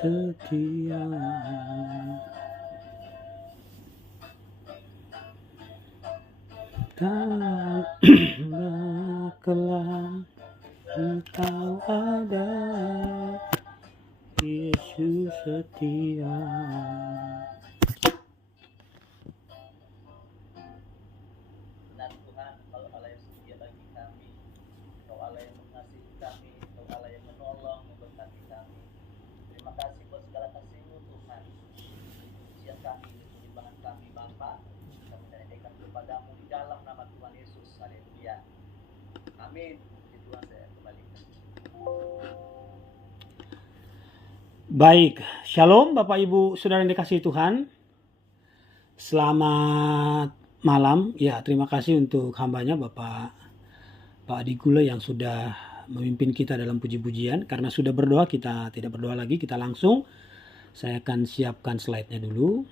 setia. Tambahlah Engkau ada, Yesus setia. Benar Tuhan, Kau Allah yang setia bagi kami, Kau Allah yang mengasihi kami, Kau Allah yang menolong, memberkati kami. Terima kasih buat segala kasih-Mu Tuhan. Pujian kami, penyembahan kami Bapa, kami naikkan kepadamu di dalam nama Tuhan Yesus. Haleluya. Amin. Puji Tuhan, saya kembalikan. Baik, Shalom Bapak Ibu Saudara yang dikasihi Tuhan. Selamat malam. Ya, terima kasih untuk hambanya Pak Adi Gula yang sudah memimpin kita dalam puji-pujian. Karena sudah berdoa, kita tidak berdoa lagi, kita langsung. Saya akan siapkan slide-nya dulu.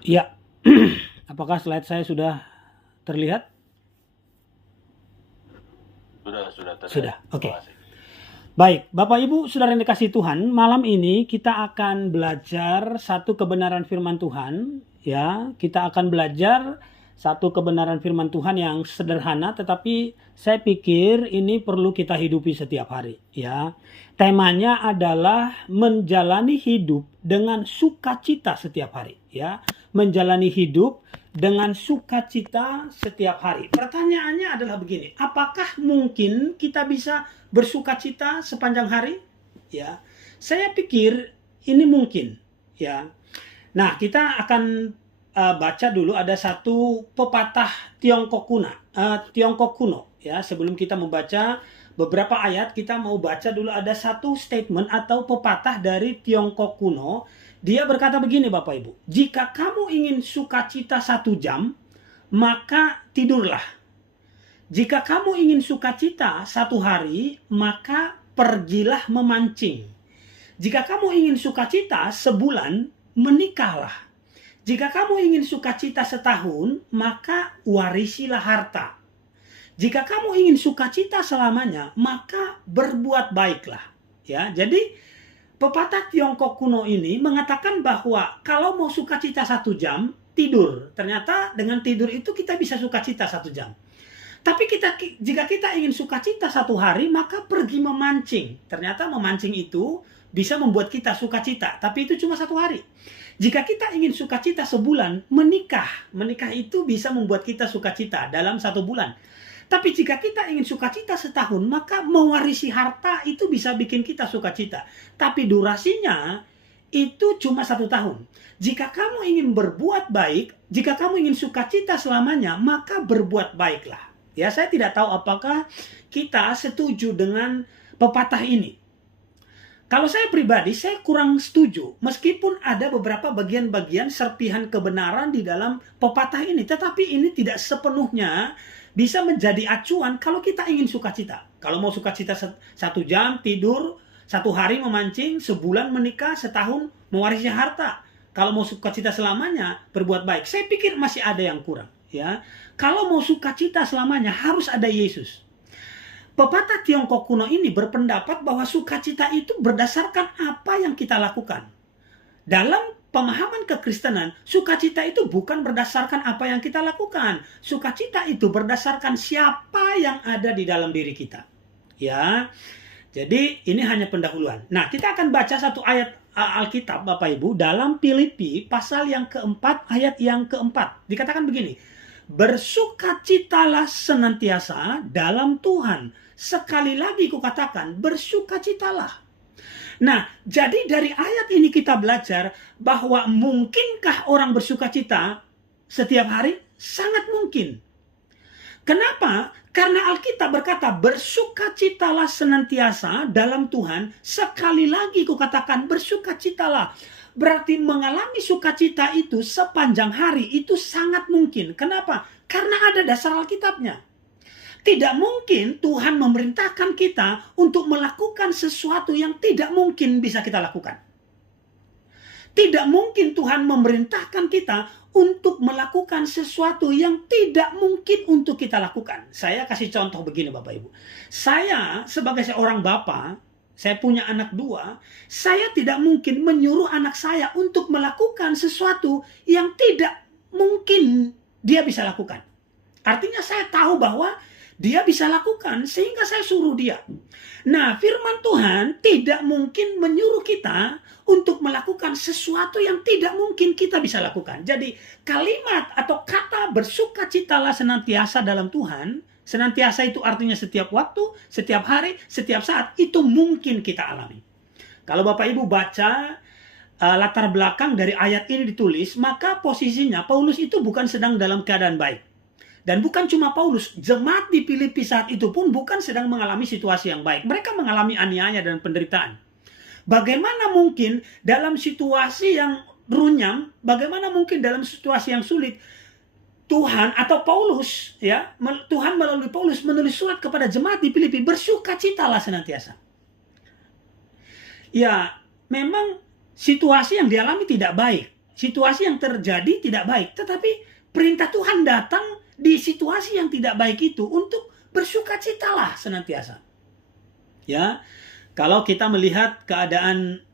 Ya, apakah slide saya sudah terlihat? Sudah terlihat. Sudah, oke. Baik, Bapak Ibu Saudara yang dikasihi Tuhan, malam ini kita akan belajar satu kebenaran firman Tuhan, ya. Kita akan belajar satu kebenaran firman Tuhan yang sederhana, tetapi saya pikir ini perlu kita hidupi setiap hari, ya. Temanya adalah menjalani hidup dengan sukacita setiap hari, ya. Menjalani hidup dengan sukacita setiap hari. Pertanyaannya adalah begini, apakah mungkin kita bisa bersukacita sepanjang hari? Ya, saya pikir ini mungkin, ya. Nah, kita akan baca dulu ada satu pepatah Tiongkok kuno, ya. Sebelum kita membaca beberapa ayat, kita mau baca dulu ada satu statement atau pepatah dari Tiongkok kuno. Dia berkata begini Bapak Ibu, jika kamu ingin sukacita 1 jam, maka tidurlah. Jika kamu ingin sukacita 1 hari, maka pergilah memancing. Jika kamu ingin sukacita sebulan, menikahlah. Jika kamu ingin sukacita setahun, maka warisilah harta. Jika kamu ingin sukacita selamanya, maka berbuat baiklah. Ya, jadi pepatah Tiongkok kuno ini mengatakan bahwa kalau mau sukacita 1 jam, tidur. Ternyata dengan tidur itu kita bisa sukacita 1 jam. Tapi jika kita ingin sukacita 1 hari, maka pergi memancing. Ternyata memancing itu bisa membuat kita sukacita, tapi itu cuma 1 hari. Jika kita ingin sukacita sebulan, menikah. Menikah itu bisa membuat kita sukacita dalam 1 bulan. Tapi jika kita ingin sukacita setahun, maka mewarisi harta itu bisa bikin kita sukacita. Tapi durasinya itu cuma 1 tahun. Jika kamu ingin berbuat baik, jika kamu ingin sukacita selamanya, maka berbuat baiklah. Ya, saya tidak tahu apakah kita setuju dengan pepatah ini. Kalau saya pribadi, saya kurang setuju. Meskipun ada beberapa bagian-bagian serpihan kebenaran di dalam pepatah ini. Tetapi ini tidak sepenuhnya bisa menjadi acuan kalau kita ingin sukacita. Kalau mau sukacita 1 jam, tidur, 1 hari memancing, sebulan menikah, setahun mewarisi harta. Kalau mau sukacita selamanya, berbuat baik. Saya pikir masih ada yang kurang. Ya, kalau mau sukacita selamanya, harus ada Yesus. Pepatah Tiongkok kuno ini berpendapat bahwa sukacita itu berdasarkan apa yang kita lakukan. Dalam pemahaman kekristenan, sukacita itu bukan berdasarkan apa yang kita lakukan. Sukacita itu berdasarkan siapa yang ada di dalam diri kita. Ya, jadi ini hanya pendahuluan. Nah, kita akan baca satu ayat Alkitab Bapak Ibu dalam Filipi pasal yang keempat ayat yang keempat. Dikatakan begini, bersukacitalah senantiasa dalam Tuhan. Sekali lagi kukatakan, bersukacitalah. Nah, jadi dari ayat ini kita belajar bahwa mungkinkah orang bersukacita setiap hari? Sangat mungkin. Kenapa? Karena Alkitab berkata, bersukacitalah senantiasa dalam Tuhan. Sekali lagi kukatakan, bersukacitalah. Berarti mengalami sukacita itu sepanjang hari itu sangat mungkin. Kenapa? Karena ada dasar Alkitabnya. Tidak mungkin Tuhan memerintahkan kita untuk melakukan sesuatu yang tidak mungkin bisa kita lakukan. Tidak mungkin Tuhan memerintahkan kita untuk melakukan sesuatu yang tidak mungkin untuk kita lakukan. Saya kasih contoh begini Bapak Ibu. Saya sebagai seorang bapak, saya punya anak 2, saya tidak mungkin menyuruh anak saya untuk melakukan sesuatu yang tidak mungkin dia bisa lakukan. Artinya saya tahu bahwa dia bisa lakukan sehingga saya suruh dia. Nah, firman Tuhan tidak mungkin menyuruh kita untuk melakukan sesuatu yang tidak mungkin kita bisa lakukan. Jadi kalimat atau kata bersukacitalah senantiasa dalam Tuhan, senantiasa itu artinya setiap waktu, setiap hari, setiap saat, itu mungkin kita alami. Kalau Bapak Ibu baca latar belakang dari ayat ini ditulis, maka posisinya Paulus itu bukan sedang dalam keadaan baik. Dan bukan cuma Paulus, jemaat di Filipi saat itu pun bukan sedang mengalami situasi yang baik. Mereka mengalami aniaya dan penderitaan. Bagaimana mungkin dalam situasi yang runyam, bagaimana mungkin dalam situasi yang sulit, Tuhan atau Paulus, ya, Tuhan melalui Paulus menulis surat kepada jemaat di Filipi, bersukacitalah senantiasa. Ya, memang situasi yang dialami tidak baik, situasi yang terjadi tidak baik, tetapi perintah Tuhan datang di situasi yang tidak baik itu untuk bersukacitalah senantiasa. Ya, kalau kita melihat keadaan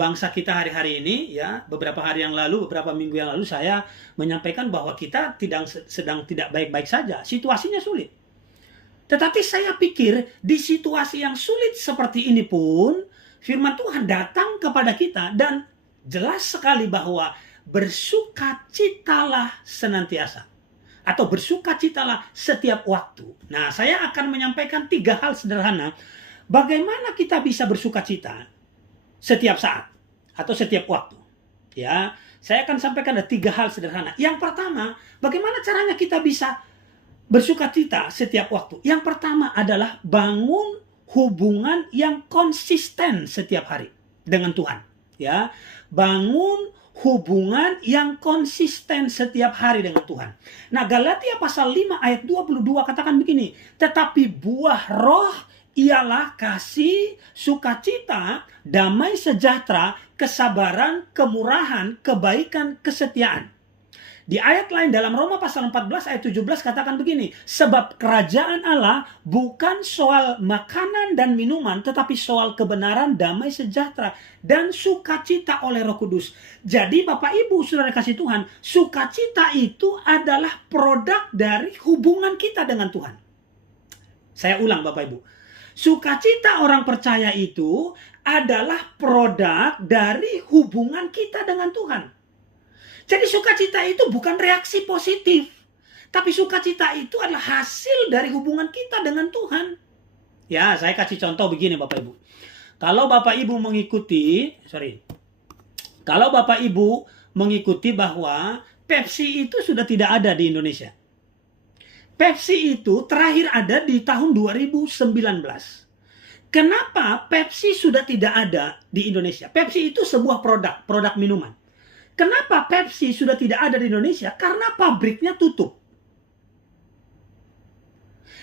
bangsa kita hari-hari ini, ya, beberapa hari yang lalu, beberapa minggu yang lalu saya menyampaikan bahwa kita sedang tidak baik-baik saja, situasinya sulit. Tetapi saya pikir di situasi yang sulit seperti ini pun firman Tuhan datang kepada kita dan jelas sekali bahwa bersukacitalah senantiasa atau bersukacitalah setiap waktu. Nah, saya akan menyampaikan 3 hal sederhana bagaimana kita bisa bersukacita setiap saat atau setiap waktu. Ya, saya akan sampaikan ada 3 hal sederhana. Yang pertama, bagaimana caranya kita bisa bersukacita setiap waktu? Yang pertama adalah bangun hubungan yang konsisten setiap hari dengan Tuhan. Ya, bangun hubungan yang konsisten setiap hari dengan Tuhan. Nah, Galatia pasal 5 ayat 22 katakan begini, tetapi buah roh ialah kasih, sukacita, damai sejahtera, kesabaran, kemurahan, kebaikan, kesetiaan. Di ayat lain dalam Roma pasal 14 ayat 17 katakan begini, sebab kerajaan Allah bukan soal makanan dan minuman, tetapi soal kebenaran, damai sejahtera, dan sukacita oleh Roh Kudus. Jadi Bapak Ibu Saudara kasih Tuhan, sukacita itu adalah produk dari hubungan kita dengan Tuhan. Saya ulang Bapak Ibu, sukacita orang percaya itu adalah produk dari hubungan kita dengan Tuhan. Jadi sukacita itu bukan reaksi positif, tapi sukacita itu adalah hasil dari hubungan kita dengan Tuhan. Ya, saya kasih contoh begini Bapak Ibu. Kalau Bapak Ibu mengikuti bahwa Pepsi itu sudah tidak ada di Indonesia. Pepsi itu terakhir ada di tahun 2019. Kenapa Pepsi sudah tidak ada di Indonesia? Pepsi itu sebuah produk minuman. Kenapa Pepsi sudah tidak ada di Indonesia? Karena pabriknya tutup.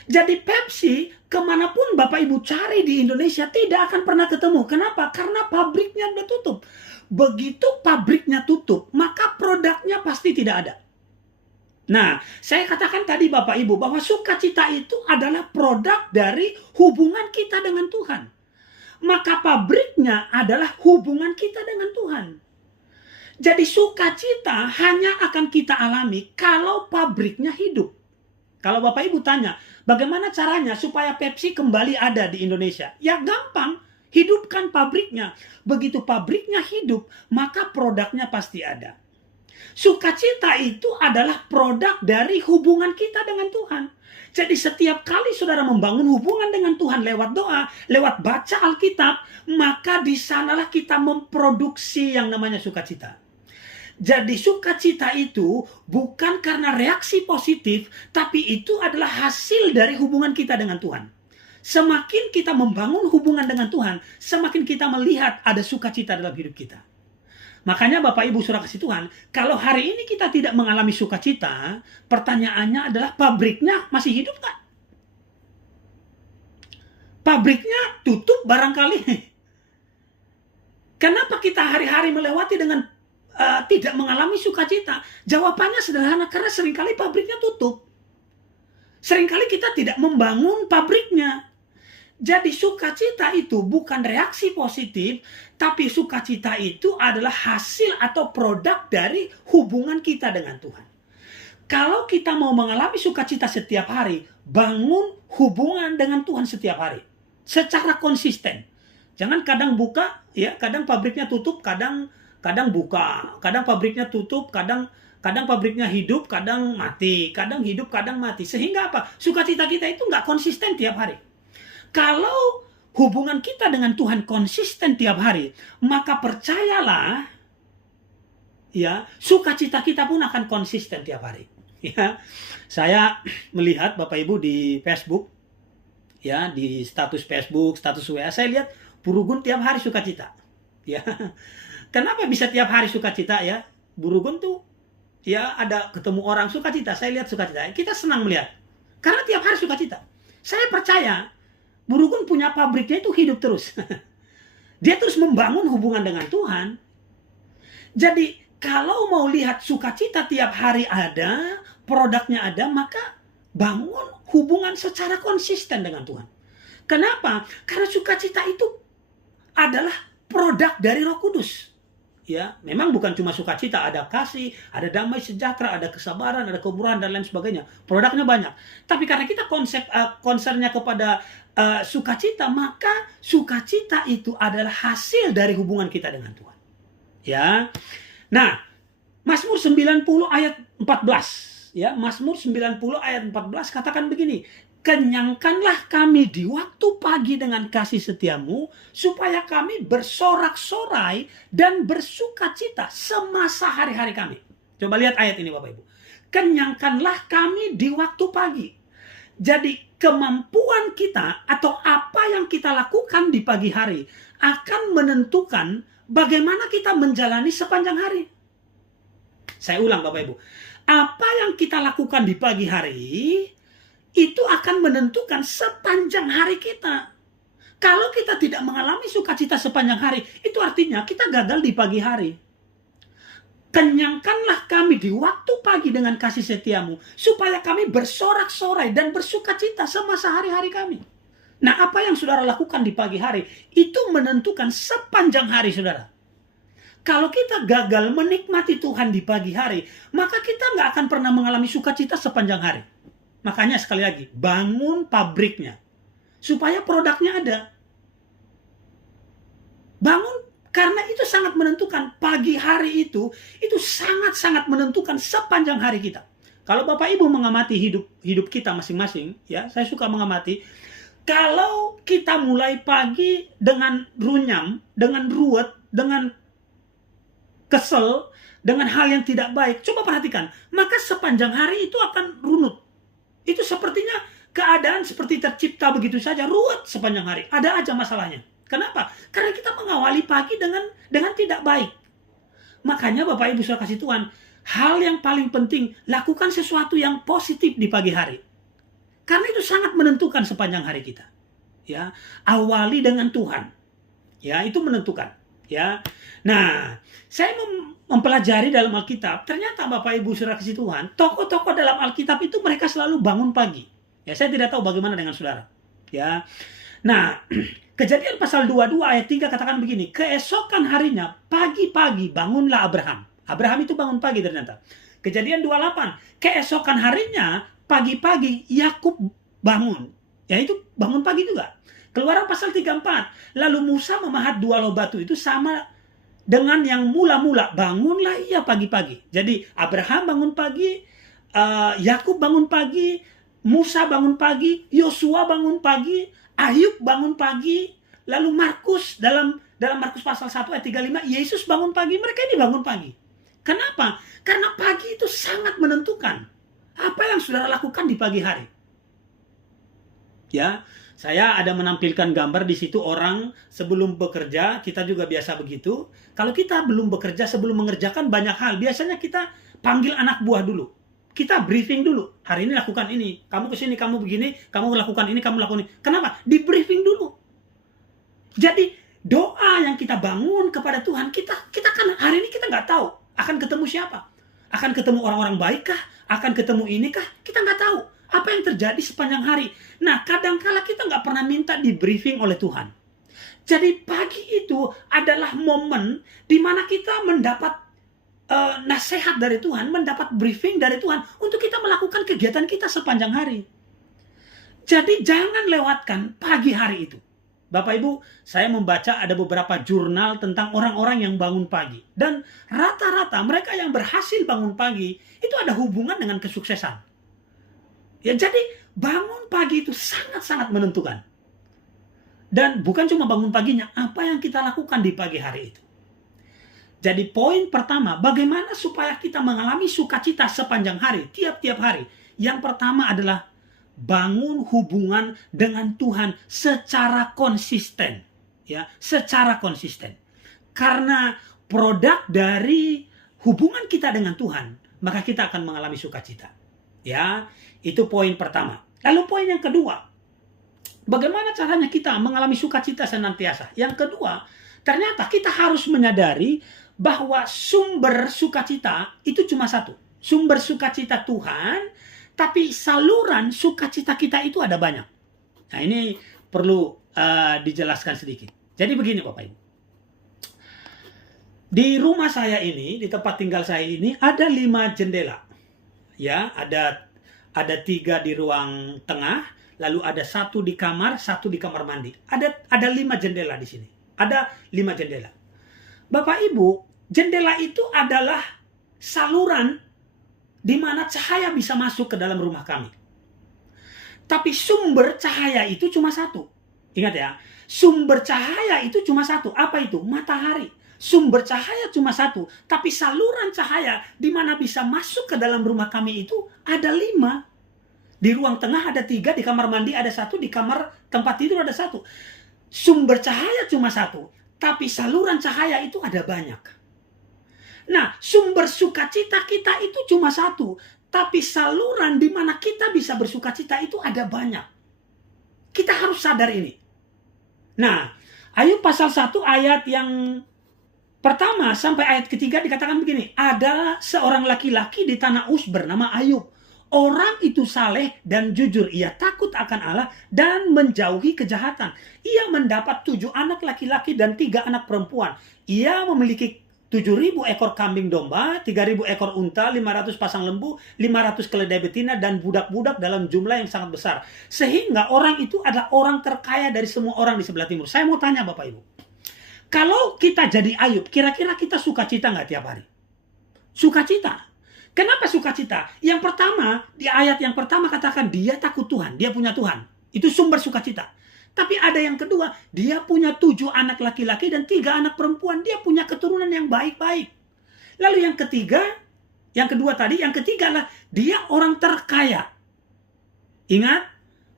Jadi Pepsi kemanapun Bapak Ibu cari di Indonesia tidak akan pernah ketemu. Kenapa? Karena pabriknya sudah tutup. Begitu pabriknya tutup, maka produknya pasti tidak ada. Nah, saya katakan tadi Bapak Ibu bahwa sukacita itu adalah produk dari hubungan kita dengan Tuhan. Maka pabriknya adalah hubungan kita dengan Tuhan. Jadi sukacita hanya akan kita alami kalau pabriknya hidup. Kalau Bapak Ibu tanya, bagaimana caranya supaya Pepsi kembali ada di Indonesia? Ya gampang, hidupkan pabriknya. Begitu pabriknya hidup, maka produknya pasti ada. Sukacita itu adalah produk dari hubungan kita dengan Tuhan. Jadi setiap kali saudara membangun hubungan dengan Tuhan lewat doa, lewat baca Alkitab, maka di sanalah kita memproduksi yang namanya sukacita. Jadi sukacita itu bukan karena reaksi positif, tapi itu adalah hasil dari hubungan kita dengan Tuhan. Semakin kita membangun hubungan dengan Tuhan, semakin kita melihat ada sukacita dalam hidup kita. Makanya Bapak Ibu Saudara kasih Tuhan, kalau hari ini kita tidak mengalami sukacita, pertanyaannya adalah pabriknya masih hidup nggak? Pabriknya tutup barangkali. Kenapa kita hari-hari melewati dengan tidak mengalami sukacita? Jawabannya sederhana, karena seringkali pabriknya tutup. Seringkali kita tidak membangun pabriknya. Jadi sukacita itu bukan reaksi positif, tapi sukacita itu adalah hasil atau produk dari hubungan kita dengan Tuhan. Kalau kita mau mengalami sukacita setiap hari, bangun hubungan dengan Tuhan setiap hari. Secara konsisten. Jangan kadang buka, ya, kadang pabriknya tutup, kadang buka, kadang pabriknya tutup, kadang pabriknya hidup, kadang mati, kadang hidup, kadang mati. Sehingga apa? Sukacita kita itu nggak konsisten tiap hari. Kalau hubungan kita dengan Tuhan konsisten tiap hari, maka percayalah, ya, sukacita kita pun akan konsisten tiap hari. Ya, saya melihat Bapak Ibu di Facebook, ya, di status Facebook, status WA, saya lihat Burugun tiap hari sukacita. Ya, kenapa bisa tiap hari sukacita, ya? Burugun tuh, ya, ada ketemu orang sukacita, saya lihat sukacita. Kita senang melihat, karena tiap hari sukacita. Saya percaya Burugun punya pabriknya itu hidup terus. Dia terus membangun hubungan dengan Tuhan. Jadi kalau mau lihat sukacita tiap hari ada, produknya ada, maka bangun hubungan secara konsisten dengan Tuhan. Kenapa? Karena sukacita itu adalah produk dari Roh Kudus. Ya, memang bukan cuma sukacita, ada kasih, ada damai sejahtera, ada kesabaran, ada kemurahan dan lain sebagainya. Produknya banyak. Tapi karena kita konsernya kepada sukacita, maka sukacita itu adalah hasil dari hubungan kita dengan Tuhan. Ya. Nah, Mazmur 90 ayat 14, ya, Mazmur 90 ayat 14 katakan begini, kenyangkanlah kami di waktu pagi dengan kasih setiamu, supaya kami bersorak-sorai dan bersukacita semasa hari-hari kami. Coba lihat ayat ini Bapak Ibu. Kenyangkanlah kami di waktu pagi. Jadi kemampuan kita atau apa yang kita lakukan di pagi hari akan menentukan bagaimana kita menjalani sepanjang hari. Saya ulang Bapak Ibu. Apa yang kita lakukan di pagi hari itu akan menentukan sepanjang hari kita. Kalau kita tidak mengalami sukacita sepanjang hari, itu artinya kita gagal di pagi hari. Kenyangkanlah kami di waktu pagi dengan kasih setiamu, supaya kami bersorak-sorai dan bersukacita semasa hari-hari kami. Nah, apa yang saudara lakukan di pagi hari, itu menentukan sepanjang hari saudara. Kalau kita gagal menikmati Tuhan di pagi hari, maka kita nggak akan pernah mengalami sukacita sepanjang hari. Makanya sekali lagi, bangun pabriknya. Supaya produknya ada. Bangun, karena itu sangat menentukan. Pagi hari itu sangat-sangat menentukan sepanjang hari kita. Kalau Bapak Ibu mengamati hidup kita masing-masing, ya, saya suka mengamati. Kalau kita mulai pagi dengan runyam, dengan ruwet, dengan kesel, dengan hal yang tidak baik, coba perhatikan, maka sepanjang hari itu akan runut. Itu sepertinya keadaan seperti tercipta begitu saja, ruwet sepanjang hari. Ada aja masalahnya. Kenapa? Karena kita mengawali pagi dengan tidak baik. Makanya Bapak Ibu saudara kasih Tuhan, hal yang paling penting, lakukan sesuatu yang positif di pagi hari. Karena itu sangat menentukan sepanjang hari kita. Ya, awali dengan Tuhan. Ya, itu menentukan. Ya. Nah, saya mempelajari dalam Alkitab, ternyata Bapak Ibu saudara kasih Tuhan, tokoh-tokoh dalam Alkitab itu mereka selalu bangun pagi. Ya, saya tidak tahu bagaimana dengan saudara. Ya. Nah, Kejadian pasal 22 ayat 3 katakan begini, keesokan harinya pagi-pagi bangunlah Abraham. Abraham itu bangun pagi ternyata. Kejadian 28, keesokan harinya pagi-pagi Yakub bangun. Ya, itu bangun pagi juga. Keluaran pasal 34, lalu Musa memahat 2 loh batu, itu sama dengan yang mula-mula, bangunlah ia pagi-pagi. Jadi Abraham bangun pagi, Yakub bangun pagi, Musa bangun pagi, Yosua bangun pagi, Ayub bangun pagi, lalu Markus dalam Markus pasal 1 ayat 35, Yesus bangun pagi, mereka ini bangun pagi. Kenapa? Karena pagi itu sangat menentukan apa yang saudara lakukan di pagi hari. Ya, saya ada menampilkan gambar di situ orang sebelum bekerja, kita juga biasa begitu. Kalau kita belum bekerja, sebelum mengerjakan banyak hal, biasanya kita panggil anak buah dulu. Kita briefing dulu. Hari ini lakukan ini. Kamu kesini, kamu begini, kamu lakukan ini, kamu lakukan ini. Kenapa? Di briefing dulu. Jadi, doa yang kita bangun kepada Tuhan, kita kan hari ini kita nggak tahu akan ketemu siapa. Akan ketemu orang-orang baik kah? Akan ketemu ini kah? Kita nggak tahu apa yang terjadi sepanjang hari. Nah, kadangkala kita nggak pernah minta di briefing oleh Tuhan. Jadi pagi itu adalah momen di mana kita mendapat nasihat dari Tuhan, mendapat briefing dari Tuhan untuk kita melakukan kegiatan kita sepanjang hari. Jadi jangan lewatkan pagi hari itu. Bapak Ibu, saya membaca ada beberapa jurnal tentang orang-orang yang bangun pagi. Dan rata-rata mereka yang berhasil bangun pagi itu ada hubungan dengan kesuksesan. Ya, jadi bangun pagi itu sangat-sangat menentukan. Dan bukan cuma bangun paginya, apa yang kita lakukan di pagi hari itu. Jadi poin pertama, bagaimana supaya kita mengalami sukacita sepanjang hari, tiap-tiap hari. Yang pertama adalah bangun hubungan dengan Tuhan secara konsisten. Ya, secara konsisten. Karena produk dari hubungan kita dengan Tuhan, maka kita akan mengalami sukacita. Ya, itu poin pertama. Lalu poin yang kedua, bagaimana caranya kita mengalami sukacita senantiasa? Yang kedua, ternyata kita harus menyadari bahwa sumber sukacita itu cuma satu. Sumber sukacita Tuhan, tapi saluran sukacita kita itu ada banyak. Nah, ini perlu dijelaskan sedikit. Jadi begini Bapak Ibu. Di rumah saya ini, di tempat tinggal saya ini, ada 5 jendela. Ya, ada 3 di ruang tengah, lalu ada 1 di kamar, 1 di kamar mandi. Ada 5 jendela di sini. Ada 5 jendela. Bapak Ibu, jendela itu adalah saluran di mana cahaya bisa masuk ke dalam rumah kami. Tapi sumber cahaya itu cuma satu. Ingat ya, sumber cahaya itu cuma satu. Apa itu? Matahari. Sumber cahaya cuma satu. Tapi saluran cahaya di mana bisa masuk ke dalam rumah kami itu ada 5. Di ruang tengah ada 3, di kamar mandi ada 1, di kamar tempat tidur ada 1. Sumber cahaya cuma satu, tapi saluran cahaya itu ada banyak. Nah, sumber sukacita kita itu cuma satu, tapi saluran di mana kita bisa bersukacita itu ada banyak. Kita harus sadar ini. Nah, Ayub pasal 1 ayat yang pertama sampai ayat ketiga dikatakan begini. Ada seorang laki-laki di tanah Uz bernama Ayub. Orang itu saleh dan jujur. Ia takut akan Allah dan menjauhi kejahatan. Ia mendapat 7 anak laki-laki dan 3 anak perempuan. Ia memiliki 7.000 ekor kambing domba, 3.000 ekor unta, 500 pasang lembu, 500 keledai betina, dan budak-budak dalam jumlah yang sangat besar. Sehingga orang itu adalah orang terkaya dari semua orang di sebelah timur. Saya mau tanya Bapak Ibu. Kalau kita jadi Ayub, kira-kira kita sukacita nggak tiap hari? Sukacita. Kenapa sukacita? Yang pertama, di ayat yang pertama katakan dia takut Tuhan, dia punya Tuhan. Itu sumber sukacita. Tapi ada yang kedua, dia punya 7 anak laki-laki dan 3 anak perempuan. Dia punya keturunan yang baik-baik. Lalu yang ketiga, yang kedua tadi, yang ketiga adalah dia orang terkaya. Ingat,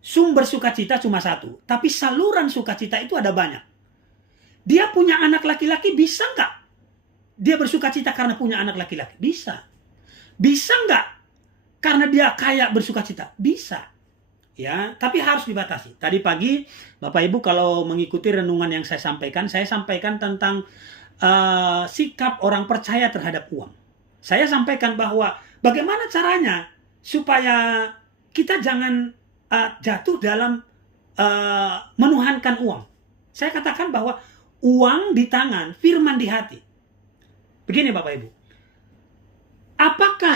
sumber sukacita cuma satu, tapi saluran sukacita itu ada banyak. Dia punya anak laki-laki, bisa nggak dia bersukacita karena punya anak laki-laki? Bisa. Bisa nggak karena dia kaya bersukacita? Bisa. Ya, tapi harus dibatasi. Tadi pagi, Bapak Ibu kalau mengikuti renungan yang saya sampaikan tentang sikap orang percaya terhadap uang. Saya sampaikan bahwa bagaimana caranya supaya kita jangan jatuh dalam menuhankan uang. Saya katakan bahwa uang di tangan, firman di hati. Begini Bapak Ibu. Apakah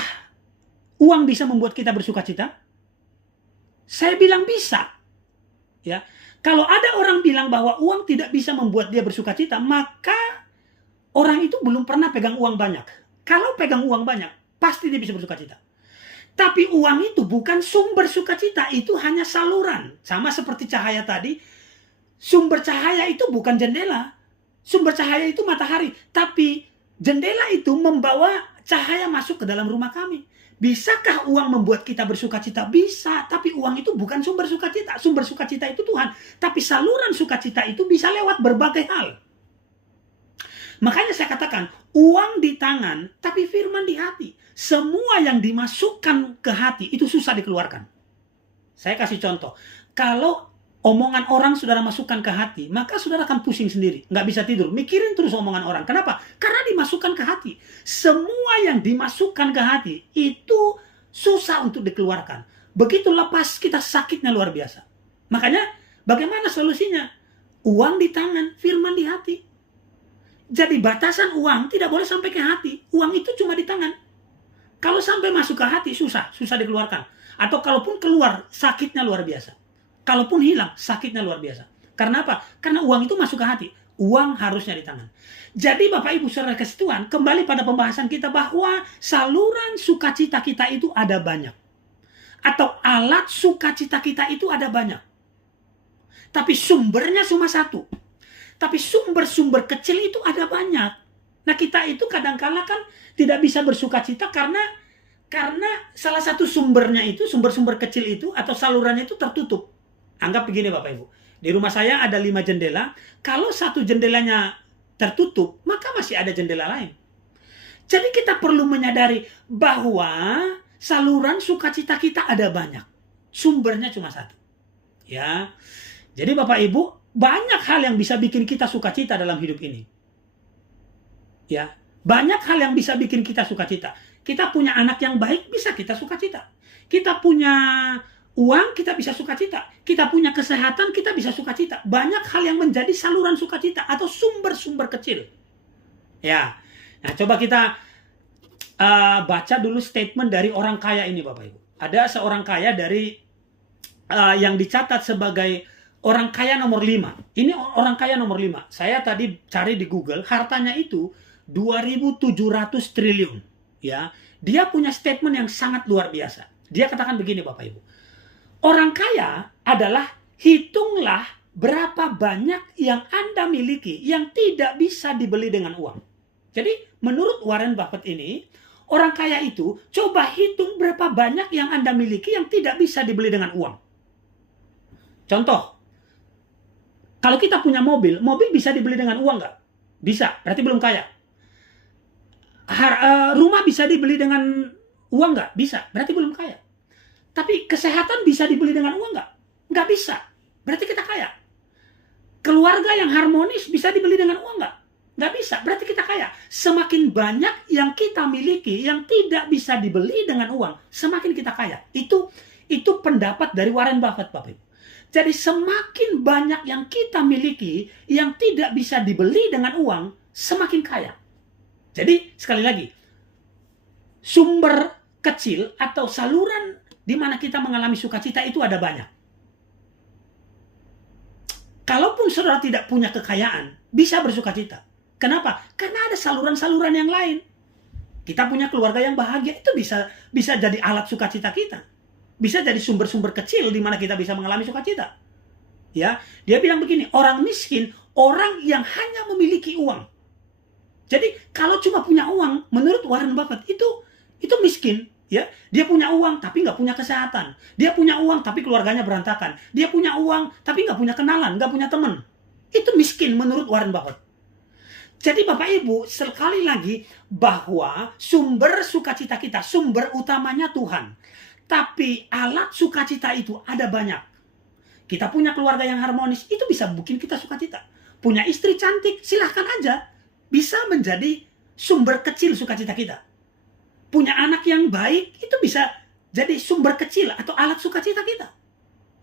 uang bisa membuat kita bersukacita? Saya bilang bisa. Ya. Kalau ada orang bilang bahwa uang tidak bisa membuat dia bersukacita, maka orang itu belum pernah pegang uang banyak. Kalau pegang uang banyak, pasti dia bisa bersukacita. Tapi uang itu bukan sumber sukacita, itu hanya saluran. Sama seperti cahaya tadi, sumber cahaya itu bukan jendela. Sumber cahaya itu matahari. Tapi jendela itu membawa cahaya masuk ke dalam rumah kami. Bisakah uang membuat kita bersukacita? Bisa, tapi uang itu bukan sumber sukacita. Sumber sukacita itu Tuhan. Tapi saluran sukacita itu bisa lewat berbagai hal. Makanya saya katakan, uang di tangan, tapi firman di hati. Semua yang dimasukkan ke hati itu susah dikeluarkan. Saya kasih contoh. Kalau omongan orang saudara masukkan ke hati, maka saudara akan pusing sendiri. Nggak bisa tidur. Mikirin terus omongan orang. Kenapa? Karena dimasukkan ke hati. Semua yang dimasukkan ke hati, itu susah untuk dikeluarkan. Begitu lepas, kita sakitnya luar biasa. Makanya, bagaimana solusinya? Uang di tangan, firman di hati. Jadi batasan uang tidak boleh sampai ke hati. Uang itu cuma di tangan. Kalau sampai masuk ke hati, susah dikeluarkan. Atau kalaupun keluar, sakitnya luar biasa. Kalaupun hilang, sakitnya luar biasa. Karena apa? Karena uang itu masuk ke hati. Uang harusnya di tangan. Jadi Bapak Ibu Saudara kasih Tuhan, kembali pada pembahasan kita bahwa saluran sukacita kita itu ada banyak. Atau alat sukacita kita itu ada banyak. Tapi sumbernya cuma satu. Tapi sumber-sumber kecil itu ada banyak. Nah kita itu kadang-kala kan tidak bisa bersukacita karena salah satu sumbernya itu, sumber-sumber kecil itu atau salurannya itu tertutup. Anggap begini Bapak Ibu. Di rumah saya ada 5 jendela. Kalau satu jendelanya tertutup, maka masih ada jendela lain. Jadi kita perlu menyadari bahwa saluran sukacita kita ada banyak. Sumbernya cuma satu. Ya. Jadi Bapak Ibu, banyak hal yang bisa bikin kita sukacita dalam hidup ini. Ya. Banyak hal yang bisa bikin kita sukacita. Kita punya anak yang baik, bisa kita sukacita. Kita punya uang, kita bisa sukacita. Kita punya kesehatan, kita bisa sukacita. Banyak hal yang menjadi saluran sukacita atau sumber-sumber kecil. Ya, nah coba kita baca dulu statement dari orang kaya ini Bapak Ibu. Ada seorang kaya dari yang dicatat sebagai orang kaya nomor 5. Ini orang kaya nomor 5. Saya tadi cari di Google, hartanya itu 2.700 triliun. Ya, dia punya statement yang sangat luar biasa. Dia katakan begini Bapak Ibu. Orang kaya adalah hitunglah berapa banyak yang Anda miliki yang tidak bisa dibeli dengan uang. Jadi menurut Warren Buffett ini, orang kaya itu coba hitung berapa banyak yang Anda miliki yang tidak bisa dibeli dengan uang. Contoh, kalau kita punya mobil bisa dibeli dengan uang nggak? Bisa, berarti belum kaya. Rumah bisa dibeli dengan uang nggak? Bisa, berarti belum kaya. Tapi kesehatan bisa dibeli dengan uang nggak? Nggak bisa. Berarti kita kaya. Keluarga yang harmonis bisa dibeli dengan uang nggak? Nggak bisa. Berarti kita kaya. Semakin banyak yang kita miliki yang tidak bisa dibeli dengan uang, semakin kita kaya. Itu pendapat dari Warren Buffett, Bapak Ibu. Jadi semakin banyak yang kita miliki yang tidak bisa dibeli dengan uang, semakin kaya. Jadi sekali lagi, sumber kecil atau saluran di mana kita mengalami sukacita itu ada banyak. Kalaupun saudara tidak punya kekayaan, bisa bersukacita. Kenapa? Karena ada saluran-saluran yang lain. Kita punya keluarga yang bahagia, itu bisa jadi alat sukacita kita. Bisa jadi sumber-sumber kecil di mana kita bisa mengalami sukacita. Ya, dia bilang begini, orang miskin, orang yang hanya memiliki uang. Jadi kalau cuma punya uang, menurut Warren Buffett itu miskin. Ya, dia punya uang tapi nggak punya kesehatan. Dia punya uang tapi keluarganya berantakan. Dia punya uang tapi nggak punya kenalan, nggak punya teman. Itu miskin menurut Warren Buffett. Jadi Bapak Ibu, sekali lagi bahwa sumber sukacita kita, sumber utamanya Tuhan. Tapi alat sukacita itu ada banyak. Kita punya keluarga yang harmonis, itu bisa bikin kita sukacita. Punya istri cantik, silahkan aja. Bisa menjadi sumber kecil sukacita kita. Punya anak yang baik, itu bisa jadi sumber kecil atau alat sukacita kita.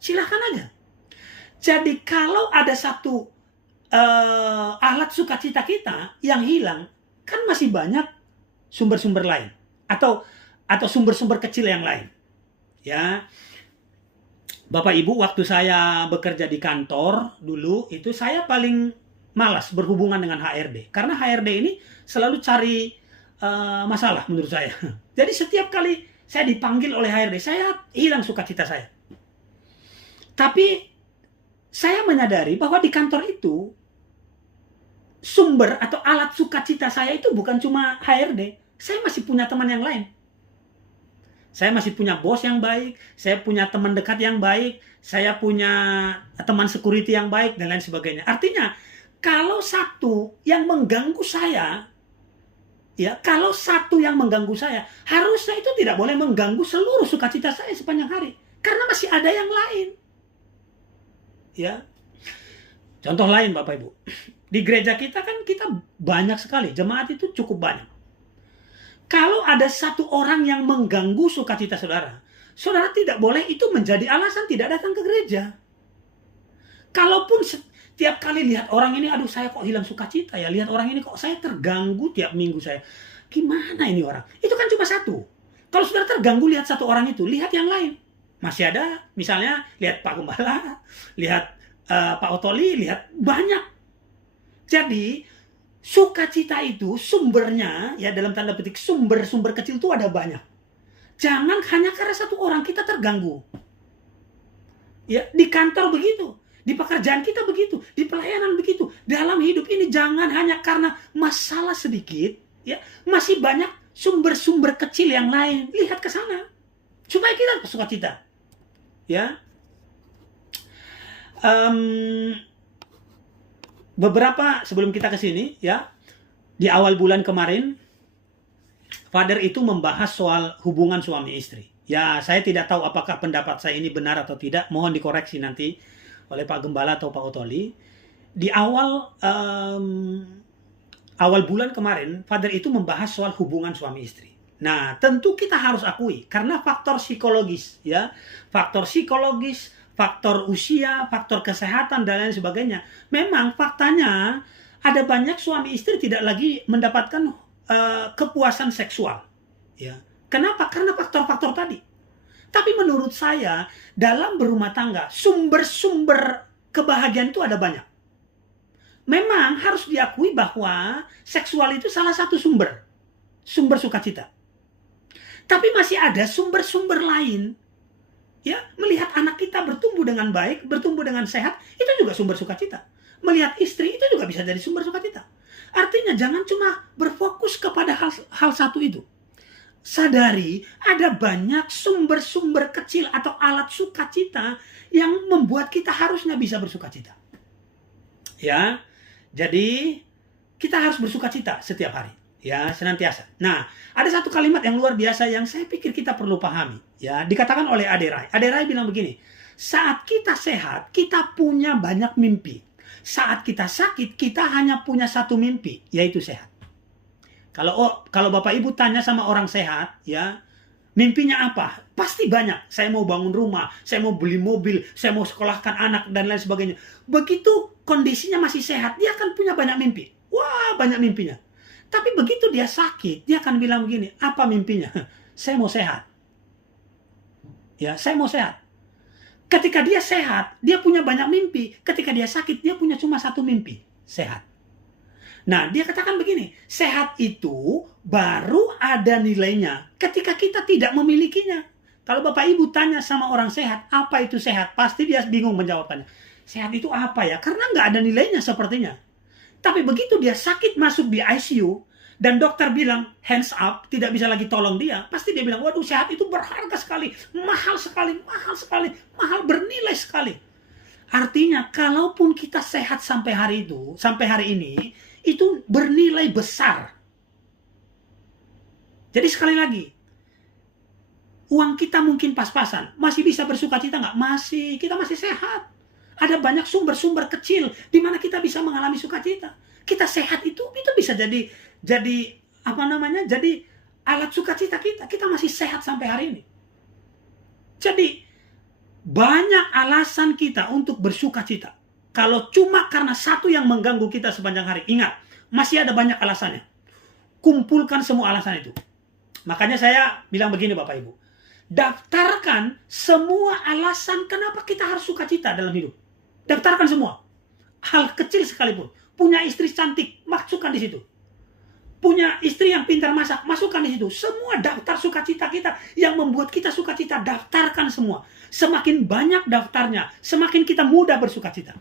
Silahkan aja. Jadi kalau ada satu alat sukacita kita yang hilang, kan masih banyak sumber-sumber lain. Atau sumber-sumber kecil yang lain. Ya, Bapak Ibu, waktu saya bekerja di kantor dulu, itu saya paling malas berhubungan dengan HRD. Karena HRD ini selalu cari masalah menurut saya. Jadi setiap kali saya dipanggil oleh HRD, saya hilang sukacita saya. Tapi saya menyadari bahwa di kantor itu sumber atau alat sukacita saya itu bukan cuma HRD. Saya masih punya teman yang lain. Saya masih punya bos yang baik, saya punya teman dekat yang baik, saya punya teman security yang baik dan lain sebagainya. Artinya kalau satu yang mengganggu saya, ya, kalau satu yang mengganggu saya, harusnya itu tidak boleh mengganggu seluruh sukacita saya sepanjang hari. Karena masih ada yang lain. Ya, contoh lain Bapak Ibu. Di gereja kita kan kita banyak sekali, jemaat itu cukup banyak. Kalau ada satu orang yang mengganggu sukacita saudara, saudara tidak boleh itu menjadi alasan tidak datang ke gereja. Kalaupun setiap kali lihat orang ini, aduh saya kok hilang sukacita ya, lihat orang ini kok saya terganggu tiap minggu saya. Gimana ini orang? Itu kan cuma satu. Kalau saudara terganggu lihat satu orang itu, lihat yang lain. Masih ada, misalnya lihat Pak Gembala, lihat Pak Otoli, lihat banyak. Jadi sukacita itu sumbernya, ya dalam tanda petik sumber-sumber kecil itu ada banyak. Jangan hanya karena satu orang kita terganggu. Ya, di kantor begitu, di pekerjaan kita begitu, di pelayanan begitu. Dalam hidup ini jangan hanya karena masalah sedikit, ya, masih banyak sumber-sumber kecil yang lain. Lihat ke sana supaya kita sukacita. Ya. Beberapa sebelum kita ke sini, ya, di awal bulan kemarin, Father itu membahas soal hubungan suami istri. Ya, saya tidak tahu apakah pendapat saya ini benar atau tidak. Mohon dikoreksi nanti oleh Pak Gembala atau Pak Otoli. Di awal bulan kemarin, Father itu membahas soal hubungan suami istri. Nah, tentu kita harus akui karena faktor psikologis, ya, faktor psikologis, faktor usia, faktor kesehatan dan lain sebagainya. Memang faktanya ada banyak suami istri tidak lagi mendapatkan kepuasan seksual. Ya. Kenapa? Karena faktor-faktor tadi. Tapi menurut saya dalam berumah tangga sumber-sumber kebahagiaan itu ada banyak. Memang harus diakui bahwa seksual itu salah satu sumber sukacita. Tapi masih ada sumber-sumber lain. Ya, melihat anak kita bertumbuh dengan baik, bertumbuh dengan sehat, itu juga sumber sukacita. Melihat istri itu juga bisa jadi sumber sukacita. Artinya jangan cuma berfokus kepada hal satu itu. Sadari ada banyak sumber-sumber kecil atau alat sukacita yang membuat kita harusnya bisa bersukacita. Ya, jadi kita harus bersukacita setiap hari. Ya, senantiasa. Nah, ada satu kalimat yang luar biasa yang saya pikir kita perlu pahami. Ya, dikatakan oleh Ade Rai. Ade Rai bilang begini, saat kita sehat, kita punya banyak mimpi. Saat kita sakit, kita hanya punya satu mimpi, yaitu sehat. Kalau Bapak Ibu tanya sama orang sehat, ya, mimpinya apa? Pasti banyak. Saya mau bangun rumah, saya mau beli mobil, saya mau sekolahkan anak, dan lain sebagainya. Begitu kondisinya masih sehat, dia akan punya banyak mimpi. Wah, banyak mimpinya. Tapi begitu dia sakit, dia akan bilang begini, apa mimpinya? Saya mau sehat. Ya, saya mau sehat. Ketika dia sehat, dia punya banyak mimpi. Ketika dia sakit, dia punya cuma satu mimpi, sehat. Nah, dia katakan begini, sehat itu baru ada nilainya ketika kita tidak memilikinya. Kalau Bapak Ibu tanya sama orang sehat, apa itu sehat? Pasti dia bingung menjawabnya. Sehat itu apa ya? Karena nggak ada nilainya sepertinya. Tapi begitu dia sakit masuk di ICU, dan dokter bilang hands up, tidak bisa lagi tolong dia, pasti dia bilang, waduh sehat itu berharga sekali, mahal sekali, mahal bernilai sekali. Artinya, kalaupun kita sehat sampai hari ini, itu bernilai besar. Jadi sekali lagi, uang kita mungkin pas-pasan, masih bisa bersukacita nggak? Masih, kita masih sehat. Ada banyak sumber-sumber kecil di mana kita bisa mengalami sukacita. Kita sehat itu bisa jadi alat sukacita kita. Kita masih sehat sampai hari ini. Jadi banyak alasan kita untuk bersukacita. Kalau cuma karena satu yang mengganggu kita sepanjang hari, ingat, masih ada banyak alasannya. Kumpulkan semua alasan itu. Makanya saya bilang begini Bapak Ibu. Daftarkan semua alasan kenapa kita harus sukacita dalam hidup. Daftarkan semua. Hal kecil sekalipun. Punya istri cantik, masukkan di situ. Punya istri yang pintar masak, masukkan di situ. Semua daftar sukacita kita yang membuat kita sukacita, daftarkan semua. Semakin banyak daftarnya, semakin kita mudah bersukacita.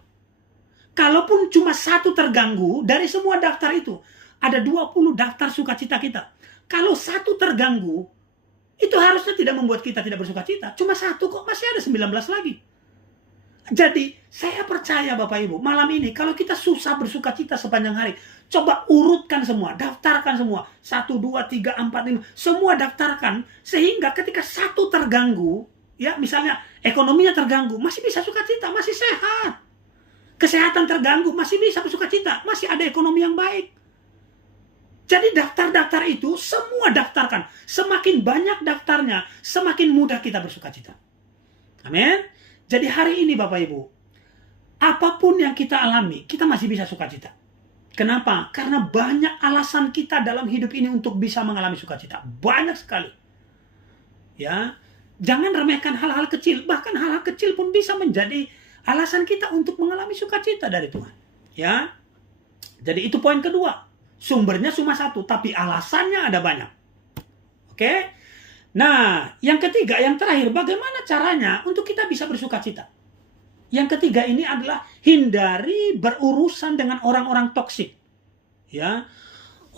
Kalaupun cuma satu terganggu, dari semua daftar itu, ada 20 daftar sukacita kita. Kalau satu terganggu, itu harusnya tidak membuat kita tidak bersukacita. Cuma satu kok, masih ada 19 lagi. Jadi, saya percaya Bapak Ibu, malam ini kalau kita susah bersukacita sepanjang hari, coba urutkan semua, daftarkan semua. 1, 2, 3, 4, 5, semua daftarkan. Sehingga ketika satu terganggu, ya misalnya ekonominya terganggu, masih bisa sukacita, masih sehat. Kesehatan terganggu, masih bisa sukacita, masih ada ekonomi yang baik. Jadi daftar-daftar itu semua daftarkan. Semakin banyak daftarnya, semakin mudah kita bersukacita. Amin. Jadi hari ini Bapak Ibu, apapun yang kita alami, kita masih bisa sukacita. Kenapa? Karena banyak alasan kita dalam hidup ini untuk bisa mengalami sukacita. Banyak sekali. Ya, jangan remehkan hal-hal kecil. Bahkan hal-hal kecil pun bisa menjadi alasan kita untuk mengalami sukacita dari Tuhan. Ya, jadi itu poin kedua. Sumbernya cuma satu, tapi alasannya ada banyak. Oke? Nah, yang ketiga, yang terakhir, bagaimana caranya untuk kita bisa bersukacita? Yang ketiga ini adalah hindari berurusan dengan orang-orang toksik. Ya,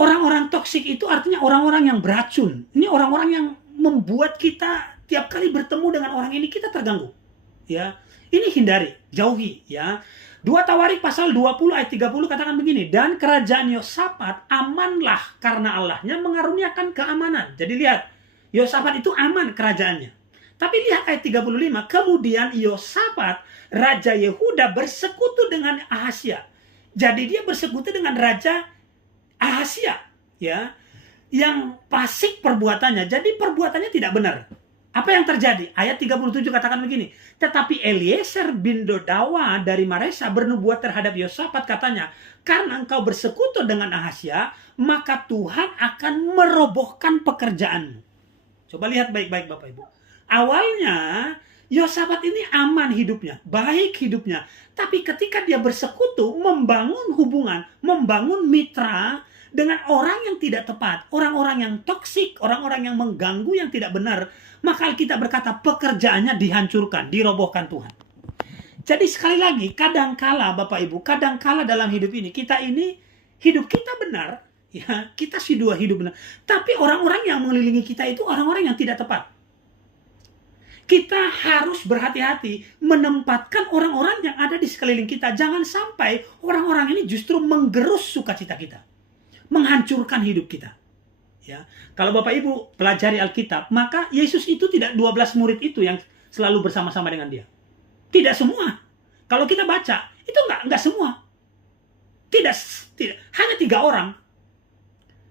orang-orang toksik itu artinya orang-orang yang beracun. Ini orang-orang yang membuat kita tiap kali bertemu dengan orang ini kita terganggu. Ya, ini hindari, jauhi. Ya, 2 Tawarik pasal 20 ayat 30 katakan begini, dan kerajaan Yosafat amanlah karena Allahnya mengaruniakan keamanan. Jadi lihat, Yosafat itu aman kerajaannya. Tapi lihat ayat 35, kemudian Yosafat, Raja Yehuda bersekutu dengan Ahasya. Jadi dia bersekutu dengan Raja Ahasya, ya, yang fasik perbuatannya. Jadi perbuatannya tidak benar. Apa yang terjadi? Ayat 37 katakan begini, tetapi Eliezer bin Dodawa dari Maresa bernubuat terhadap Yosafat, katanya, karena engkau bersekutu dengan Ahasya, maka Tuhan akan merobohkan pekerjaanmu. Coba lihat baik-baik Bapak Ibu. Awalnya Yosafat ini aman hidupnya, baik hidupnya. Tapi ketika dia bersekutu, membangun hubungan, membangun mitra dengan orang yang tidak tepat, orang-orang yang toksik, orang-orang yang mengganggu, yang tidak benar, maka kita berkata pekerjaannya dihancurkan, dirobohkan Tuhan. Jadi sekali lagi, kadangkala Bapak Ibu, kadangkala dalam hidup ini, kita ini, hidup kita benar, ya, kita dua hidup benar. Tapi orang-orang yang mengelilingi kita itu orang-orang yang tidak tepat. Kita harus berhati-hati menempatkan orang-orang yang ada di sekeliling kita. Jangan sampai orang-orang ini justru menggerus sukacita kita, menghancurkan hidup kita. Ya, kalau Bapak Ibu pelajari Alkitab, maka Yesus itu tidak 12 murid itu yang selalu bersama-sama dengan dia. Tidak semua. Kalau kita baca, itu enggak semua. Tidak, hanya 3 orang.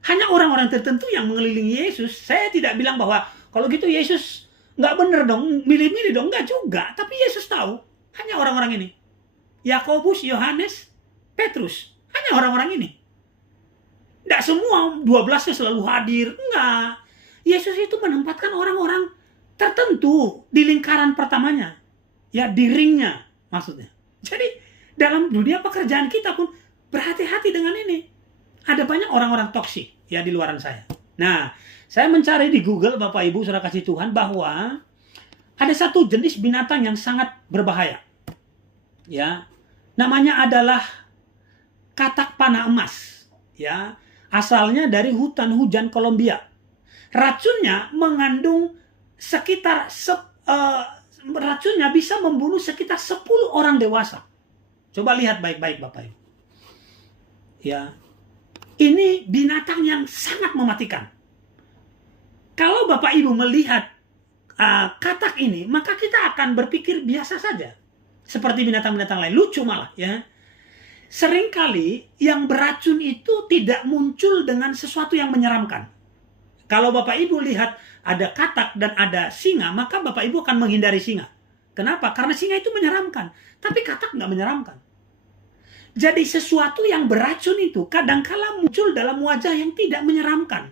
Hanya orang-orang tertentu yang mengelilingi Yesus. Saya tidak bilang bahwa kalau gitu Yesus nggak benar dong, milih-milih dong, nggak juga. Tapi Yesus tahu, hanya orang-orang ini. Yakobus, Yohanes, Petrus, hanya orang-orang ini. Nggak semua 12-nya selalu hadir, enggak. Yesus itu menempatkan orang-orang tertentu di lingkaran pertamanya. Ya, di ringnya maksudnya. Jadi, dalam dunia pekerjaan kita pun berhati-hati dengan ini. Ada banyak orang-orang toksik ya di luaran saya. Nah, saya mencari di Google, Bapak Ibu, saudara kasih Tuhan, bahwa ada satu jenis binatang yang sangat berbahaya. Ya, namanya adalah katak panah emas. Ya, asalnya dari hutan hujan Kolombia. Racunnya mengandung sekitar racunnya bisa membunuh sekitar 10 orang dewasa. Coba lihat baik-baik Bapak Ibu. Ya, ini binatang yang sangat mematikan. Kalau Bapak Ibu melihat katak ini, maka kita akan berpikir biasa saja. Seperti binatang-binatang lain, lucu malah ya. Seringkali yang beracun itu tidak muncul dengan sesuatu yang menyeramkan. Kalau Bapak Ibu lihat ada katak dan ada singa, maka Bapak Ibu akan menghindari singa. Kenapa? Karena singa itu menyeramkan, tapi katak nggak menyeramkan. Jadi sesuatu yang beracun itu kadangkala muncul dalam wajah yang tidak menyeramkan.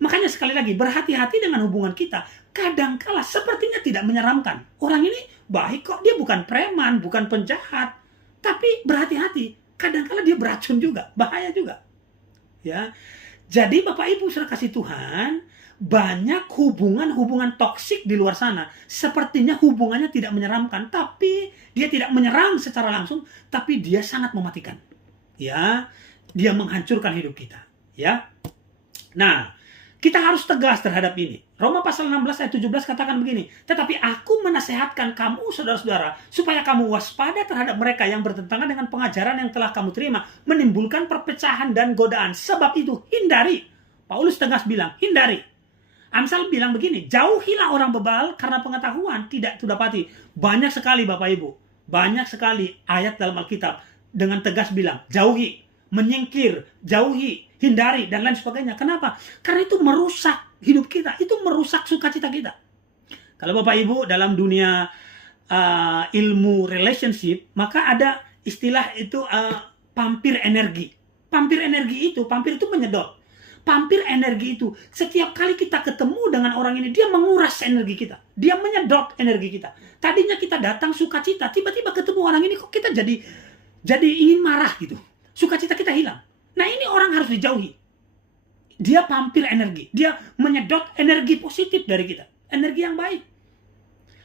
Makanya sekali lagi, berhati-hati dengan hubungan kita. Kadangkala sepertinya tidak menyeramkan. Orang ini baik kok, dia bukan preman, bukan penjahat. Tapi berhati-hati, kadangkala dia beracun juga, bahaya juga. Ya, jadi Bapak Ibu saudara kasih Tuhan, banyak hubungan-hubungan toksik di luar sana. Sepertinya hubungannya tidak menyeramkan, tapi dia tidak menyerang secara langsung, tapi dia sangat mematikan. Ya, dia menghancurkan hidup kita. Ya, nah, kita harus tegas terhadap ini. Roma pasal 16 ayat 17 katakan begini, tetapi aku menasehatkan kamu saudara-saudara, supaya kamu waspada terhadap mereka yang bertentangan dengan pengajaran yang telah kamu terima, menimbulkan perpecahan dan godaan. Sebab itu hindari. Paulus tegas bilang, hindari. Amsal bilang begini, jauhilah orang bebal karena pengetahuan tidak didapati. Banyak sekali Bapak Ibu, banyak sekali ayat dalam Alkitab dengan tegas bilang, jauhi, menyingkir, jauhi, hindari, dan lain sebagainya. Kenapa? Karena itu merusak hidup kita, itu merusak sukacita kita. Kalau Bapak Ibu dalam dunia ilmu relationship, maka ada istilah itu pampir energi. Pampir itu menyedot. Pampir energi itu, setiap kali kita ketemu dengan orang ini, dia menguras energi kita. Dia menyedot energi kita. Tadinya kita datang sukacita, tiba-tiba ketemu orang ini kok kita jadi ingin marah gitu. Sukacita kita hilang. Nah, ini orang harus dijauhi. Dia pampir energi. Dia menyedot energi positif dari kita. Energi yang baik.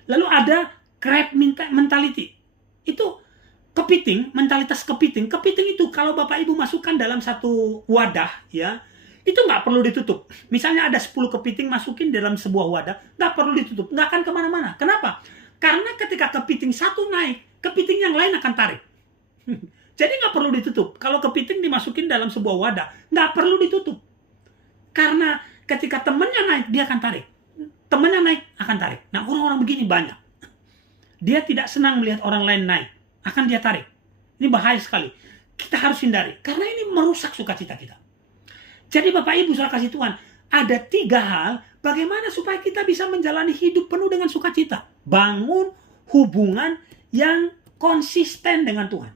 Lalu ada crab mentality. Itu kepiting, mentalitas kepiting. Kepiting itu kalau Bapak Ibu masukkan dalam satu wadah, ya, itu nggak perlu ditutup. Misalnya ada 10 kepiting masukin dalam sebuah wadah, nggak perlu ditutup, nggak akan kemana-mana. Kenapa? Karena ketika kepiting satu naik, kepiting yang lain akan tarik. Jadi nggak perlu ditutup. Kalau kepiting dimasukin dalam sebuah wadah, nggak perlu ditutup. Karena ketika temannya naik, dia akan tarik. Temannya naik, akan tarik. Nah, orang-orang begini banyak. Dia tidak senang melihat orang lain naik, akan dia tarik. Ini bahaya sekali. Kita harus hindari, karena ini merusak sukacita kita. Jadi Bapak Ibu saudara kasih Tuhan, ada 3 hal bagaimana supaya kita bisa menjalani hidup penuh dengan sukacita. Bangun hubungan yang konsisten dengan Tuhan.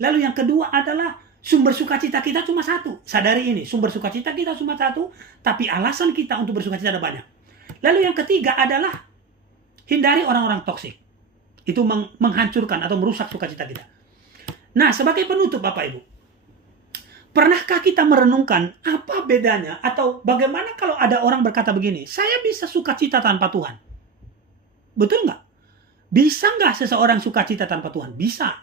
Lalu yang kedua adalah sumber sukacita kita cuma satu. Sadari ini, sumber sukacita kita cuma satu, tapi alasan kita untuk bersukacita ada banyak. Lalu yang ketiga adalah hindari orang-orang toksik. Itu menghancurkan atau merusak sukacita kita. Nah, sebagai penutup Bapak Ibu, pernahkah kita merenungkan apa bedanya atau bagaimana kalau ada orang berkata begini, saya bisa sukacita tanpa Tuhan? Betul nggak? Bisa nggak seseorang sukacita tanpa Tuhan? Bisa.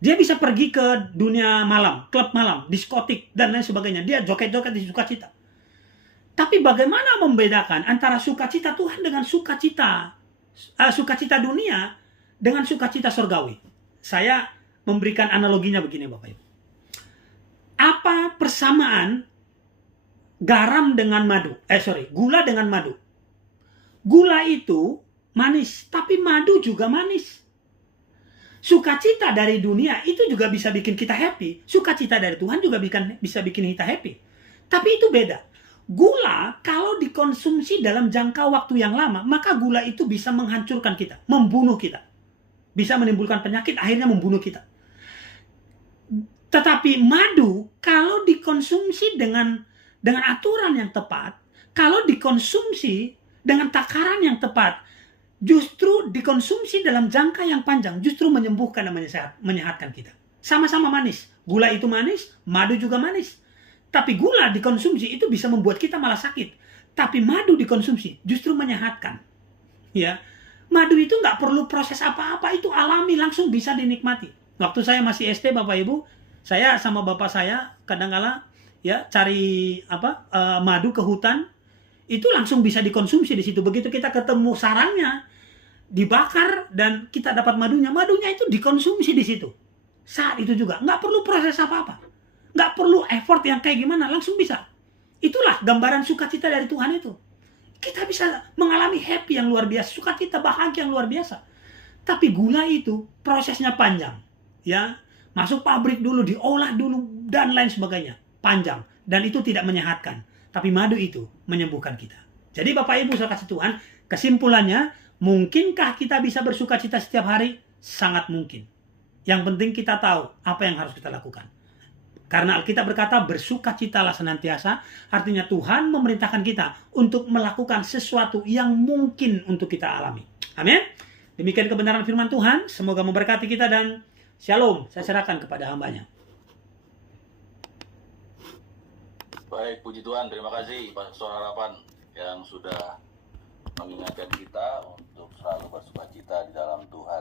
Dia bisa pergi ke dunia malam, klub malam, diskotik, dan lain sebagainya. Dia joget-joget di sukacita. Tapi bagaimana membedakan antara sukacita Tuhan dengan sukacita dunia dengan sukacita surgawi? Saya memberikan analoginya begini Bapak Ibu. Apa persamaan garam dengan madu? Gula dengan madu. Gula itu manis, tapi madu juga manis. Sukacita dari dunia itu juga bisa bikin kita happy. Sukacita dari Tuhan juga bisa bikin kita happy. Tapi itu beda. Gula kalau dikonsumsi dalam jangka waktu yang lama, maka gula itu bisa menghancurkan kita, membunuh kita. Bisa menimbulkan penyakit, akhirnya membunuh kita. Tetapi madu kalau dikonsumsi dengan aturan yang tepat, kalau dikonsumsi dengan takaran yang tepat, justru dikonsumsi dalam jangka yang panjang, justru menyembuhkan dan menyehatkan kita. Sama-sama manis. Gula itu manis, madu juga manis. Tapi gula dikonsumsi itu bisa membuat kita malah sakit. Tapi madu dikonsumsi justru menyehatkan. Ya, madu itu nggak perlu proses apa-apa, itu alami, langsung bisa dinikmati. Waktu saya masih SD Bapak Ibu, saya sama bapak saya kadang-kala ya cari madu ke hutan, itu langsung bisa dikonsumsi di situ. Begitu kita ketemu sarangnya, dibakar dan kita dapat madunya itu dikonsumsi di situ. Saat itu juga nggak perlu proses apa-apa, nggak perlu effort yang kayak gimana, langsung bisa. Itulah gambaran sukacita dari Tuhan itu. Kita bisa mengalami happy yang luar biasa, sukacita, bahagia yang luar biasa. Tapi gula itu prosesnya panjang, ya. Masuk pabrik dulu, diolah dulu, dan lain sebagainya. Panjang. Dan itu tidak menyehatkan. Tapi madu itu menyembuhkan kita. Jadi Bapak Ibu saudara kasih Tuhan, kesimpulannya, mungkinkah kita bisa bersukacita setiap hari? Sangat mungkin. Yang penting kita tahu apa yang harus kita lakukan. Karena Alkitab berkata, bersukacitalah senantiasa. Artinya Tuhan memerintahkan kita untuk melakukan sesuatu yang mungkin untuk kita alami. Amin. Demikian kebenaran firman Tuhan. Semoga memberkati kita dan Shalom, saya serahkan kepada hambanya. Baik, puji Tuhan. Terima kasih Pastor Harapan yang sudah mengingatkan kita untuk selalu bersukacita di dalam Tuhan.